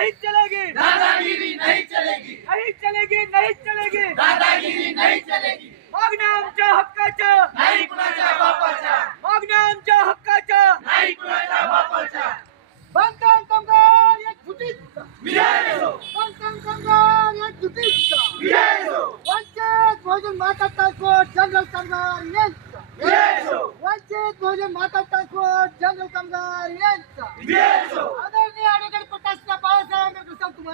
नहीं चलेगी। दादागिरी नहीं चलेगी। नहीं चलेगी नहीं चलेगी। दादागिरी नहीं चलेगी। मागणं आमच्या हक्काच्या नाही कुणाच्या बापाच्या मागणं आमच्या हक्काच्या नाही कुणाच्या बापाच्या बंधन कंगाल या झुटीचा विजय हो बंधन या झुटीचा विजय वंचित बहुजन माता ट्रान्सपोर्ट जनरल कामगार यांचा विजय वंचित बहुजन माता ट्रान्सपोर्ट जनरल कामगार यांचा विजय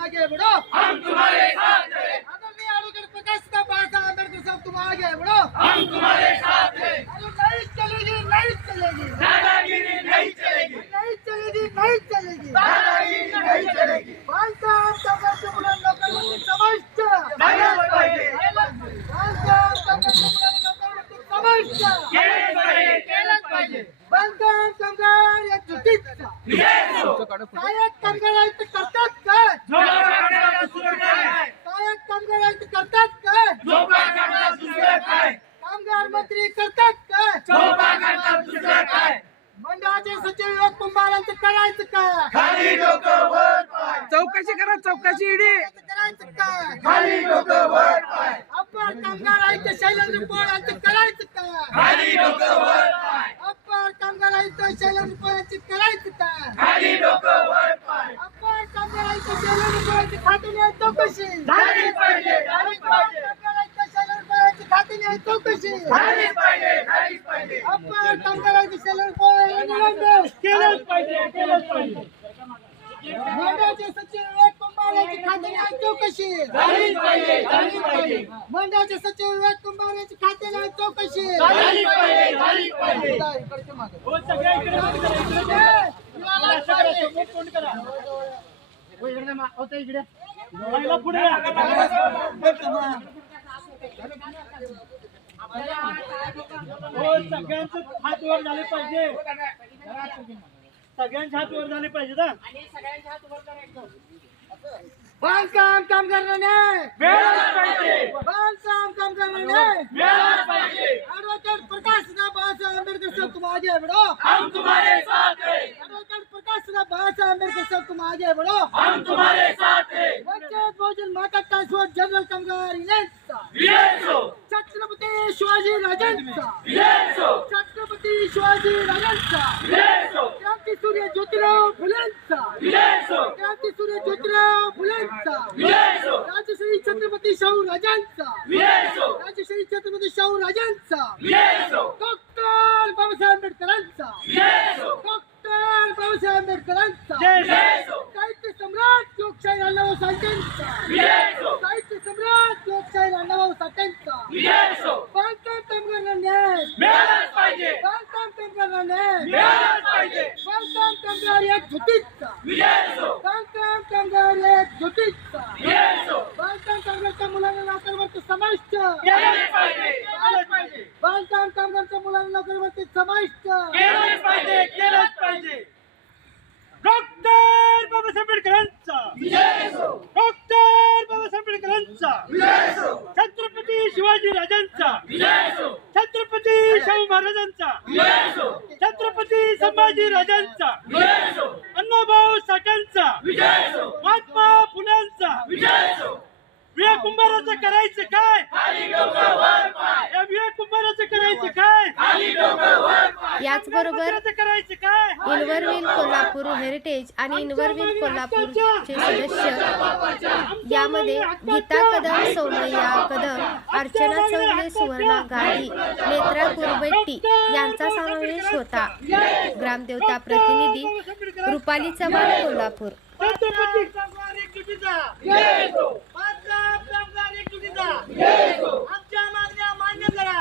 हम तुम्हारे साथ हैं आदरणीय एडवोकेट प्रकाश का बाबा अम्बेडकर साहब तुम आगे बढ़ो हम तुम्हारे साथ हैं अरे नहीं चलेगी नहीं चलेगी दादागिरी नहीं चलेगी नहीं चलेगी नहीं चलेगी दादागिरी नहीं चलेगी बांधकाम कामगारांच्या मुलांना नोकरीवरती समाविष्ट झालंच पाहिजे बांधकाम कामगारांच्या मुलांना नोकरीवरती समाविष्ट केलंच पाहिजे केलंच पाहिजे बांधकाम कामगार या आयुक्त करतात काय काय कामगार करतात काय झोपा काढण्याला दुसरं काय कामगार मंत्री करतात काय मंडळाचे सचिव युवक कुंभारांचं करायचं काय चौकशी करा चौकशी इडी. करायचं काय खाली डोकं वर पाय. अप्पर कामगार आयुक्त शैलेंद्र पोळांचं करायचं काय खाली डोकं वर पाय अप्पर कामगार आयुक्त शैलेंद्र पोळांचं करायचं काय खाली डोकं वर पाय अप्पर कामगार आयुक्त शैलेंद्र पोळांची खाती नाही चौकशी झाली पाहिजे झाली पाहिजे कामगार आयुक्त शैलेंद्र पोळांची खाती नाही चौकशी झालीच पाहिजे झालीच पाहिजे अप्पर कामगार आयुक्त शैलेंद्र पोळांची निलंबन केलंच पाहिजे केलंच पाहिजे मंडळाचे सचिव विवेक कुंभार यांची खाते नाही चौकशी. झालीच पाहिजे झालीच पाहिजे. मंडळाचे सचिव विवेक कुंभार यांची खाते नाही चौकशी. झालीच पाहिजे झालीच पाहिजे. इकडचे मागे. हो, इकडे पाहिजे. महिला पुढे या. हो सगळ्यांचं हात वर झाले पाहिजे. सगळ्यांचे हात वर झाले पाहिजे ना बांधकाम कामगारांना न्याय मिळालंच पाहिजे बांधकाम कामगारांना न्याय मिळालंच पाहिजे ऍडव्होकेट प्रकाश राव बाळासाहेब आंबेडकर साहब तुम आगे बढ़ो हम तुम्हारे साथ हैं। ऍडव्होकेट प्रकाश राव बाळासाहेब आंबेडकर साहब तुम आगे बढ़ो हम तुम्हारे साथ हैं। वंचित बहुजन माता ट्रान्सपोर्ट जनरल कामगार युनियनचा Yes, हो. छत्रपती शिवाजी राजांचा Yes, हो. छत्रपती शिवाजी राजांचा Yes, हो. क्रांती सूर्य ज्योतिराव फुलेंचा Yes, हो. क्रांती सूर्य ज्योतिराव फुलेंचा Yes, हो. राजश्री छत्रपती शाहू राजांचा Yes, हो. राजश्री छत्रपती शाहू राजांचा. डॉक्टर बाबासाहेब आंबेडकरांचा. डॉक्टर बाबासाहेब आंबेडकरांचा. साहित्य सम्राट लोकशाही अण्णाभाऊ हो. साहित्य सम्राट लोकशाही अण्णाभाऊ हो. बांधकाम कामगारांना न्याय बांधकाम कामगारांना न्याय बांधकाम कामगार एक झुटीचा. बांधकाम कामगार एक झुटीचा. बांधकाम कामगारच्या मुलांना नोकरीवरती समाविष्ट केलंच पाहिजे केलंच पाहिजे बांधकाम कामगारच्या मुलांना नोकरीवरती समाविष्ट. केलंच पाहिजे केलंच पाहिजे. डॉक्टर बाबासाहेब आंबेडकरांचा डॉक्टर बाबासाहेब आंबेडकरांचा छत्रपती शिवाजी राजांचा. छत्रपती शाहू महाराजांचा. छत्रपती संभाजी राजांचा. अण्णाभाऊ साठ्यांचा महात्मा फुल्यांचा विवेक कुंभाराचं करायचं काय या विवेक कुंभाराचं करायचं काय याचबरोबर कुंभाराचं करायचं काय? इन्व्हरविल कोल्हापूर हेरिटेज आणि इन्व्हरविल कोल्हापूरचे सदस्य यामध्ये गीता कदम सोमय्या कदम अर्चना चौगले सुवर्णा गाडी नेत्रा कुरबेट्टी यांचा समावेश होता. ग्रामदेवता प्रतिनिधी रुपाली चव्हाण कोल्हापूर. आमच्या मागण्या मान्य करा.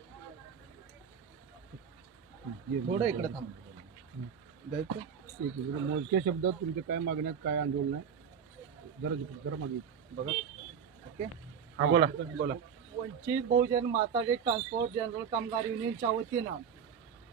थोडं इकडे थांब. द्यायचं? मोजक्या शब्दात तुमच्या काय मागण्यात काय आंदोलन आहे? जरा जरा मागे. बघा. ओके? हा बोला. बोला. वंचित बहुजन माताडे ट्रान्सपोर्ट जनरल कामगार युनियनच्या वतीनं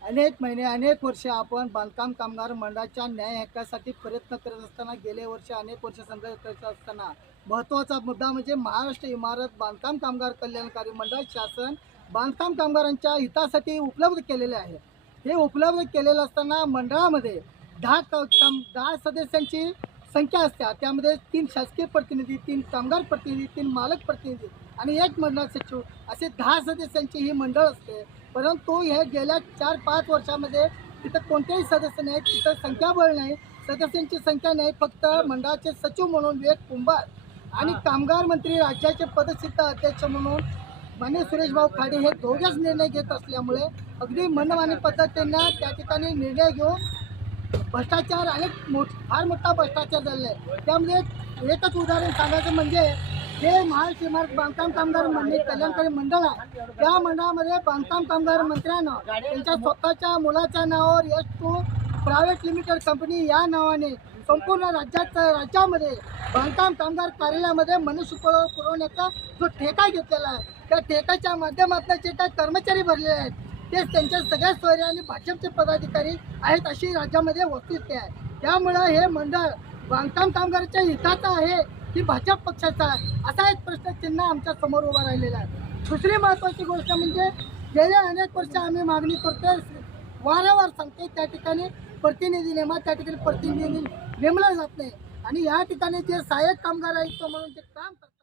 अनेक महिने अनेक वर्षे आपण बांधकाम कामगार मंडळाच्या न्याय हक्कासाठी प्रयत्न करत असताना गेले वर्ष अनेक वर्ष संघर्ष करत असताना महत्त्वाचा मुद्दा म्हणजे महाराष्ट्र इमारत बांधकाम कामगार कल्याणकारी मंडळ शासन बांधकाम कामगारांच्या हितासाठी उपलब्ध केलेले आहे. हे उपलब्ध केलेलं असताना मंडळामध्ये दहा दहा सदस्यांची संख्या असत्या त्यामध्ये तीन शासकीय प्रतिनिधी तीन कामगार प्रतिनिधी तीन मालक प्रतिनिधी आणि एक मंडळ सचिव असे दहा सदस्यांची ही मंडळ असते. परंतु हे गेल्या चार पाच वर्षामध्ये तिथं कोणतेही सदस्य नाहीत तिथं संख्याबळ नाही. सदस्यांची संख्या नाही फक्त मंडळाचे सचिव म्हणून विवेक कुंभार आणि कामगार मंत्री राज्याचे पदसिद्ध अध्यक्ष म्हणून मान्य सुरेश भाऊ खाडे हे दोघेच निर्णय घेत असल्यामुळे अगदी मनमानी पद्धतीनं त्या ठिकाणी निर्णय घेऊन भ्रष्टाचार अनेक मोठ फार मोठा भ्रष्टाचार झालेला आहे. त्यामध्ये एकच उदाहरण सांगायचं म्हणजे जे महाराष्ट्र इमारत बांधकाम कामगार मंडळी कल्याणकारी मंडळ आहे. त्या मंडळामध्ये बांधकाम कामगार मंत्र्यानं त्यांच्या स्वतःच्या मुलाच्या नावावर S two private limited company या नावाने संपूर्ण राज्यात राज्यामध्ये बांधकाम कामगार कार्यालयामध्ये मनुष्य पुरवण्याचा जो ठेका घेतलेला आहे त्या ठेकाच्या माध्यमातून जे काही कर्मचारी भरलेले आहेत ते त्यांच्या सगळ्या सोयरे आणि भाजपचे पदाधिकारी आहेत अशी राज्यामध्ये वस्तुस्थिती आहे. त्यामुळं हे मंडळ बांधकाम कामगाराच्या हिताचं आहे की भाजप पक्षाचा आहे? असा एक प्रश्नचिन्ह आमच्यासमोर उभा राहिलेला आहे. दुसरी महत्त्वाची गोष्ट म्हणजे गेल्या अनेक वर्ष आम्ही मागणी करतोय वारंवार सांगते त्या ठिकाणी प्रतिनिधी नेमा त्या ठिकाणी प्रतिनिधी नेमला जात नाही. आणि या ठिकाणी जे सहाय्यक कामगार आयुक्त म्हणून जे काम करतात